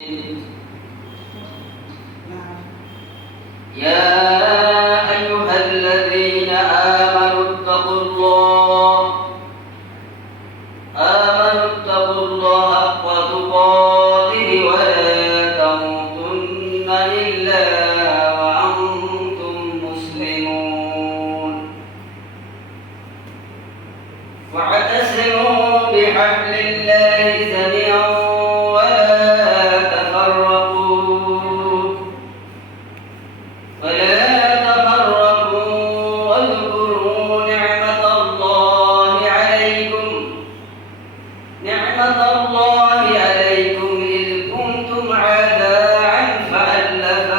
يا أيها الذين آمنوا اتقوا الله حق تقاته ولا تموتن إلا وأنتم مسلمون واعتصموا بحبل الله جميعا واذكروا نعمة الله عليكم إذ كنتم أعداء فألف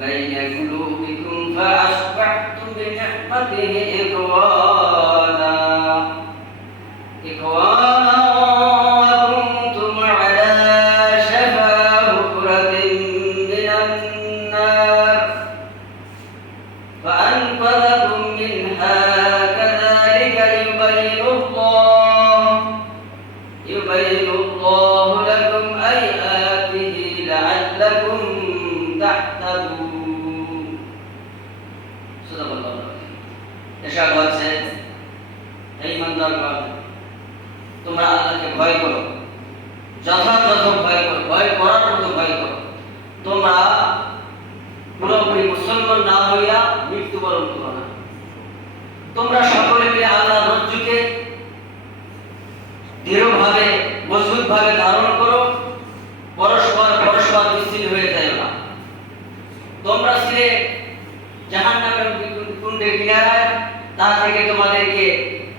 بين قلوبكم فأصبحتم بنعمته إخوانا وكنتم على شفا حفرة من النار فأنقذكم منها كذلك يبين الله لكم آياته لعلكم تهتدون صدق الله العظيم এরশাদ হচ্ছে হে ইমানদারগণ তোমরা আল্লাহকে ভয় করো যথাযথ ভয় করো ভয় করার মতো ভয় করো তোমরা পুরোপুরি মুসলমান না হইয়া মৃত্যুবরণ করো না তোমরা সকলে মিলে আল্লাহর রজ্জুকে দৃঢ়ভাবে মজবুতভাবে ধারণ করো পরস্পর বিচ্ছিন্ন হয়ে যায় না তোমরা ছিলে জাহান্নামের কুণ্ডের কিনারায় তা থেকে তোমাদেরকে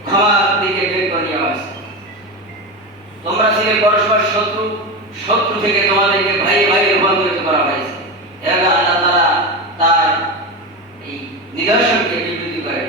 ক্ষমার দিকে বের করে নিয়ে আসছে তোমরা ছিলে পরস্পর শত্রু থেকে তোমাদেরকে ভাই রূপান্তরিত করা হয়েছে এভাবে আল্লাহ তাআলা তার এই নিদর্শনকে বিবৃতি করেন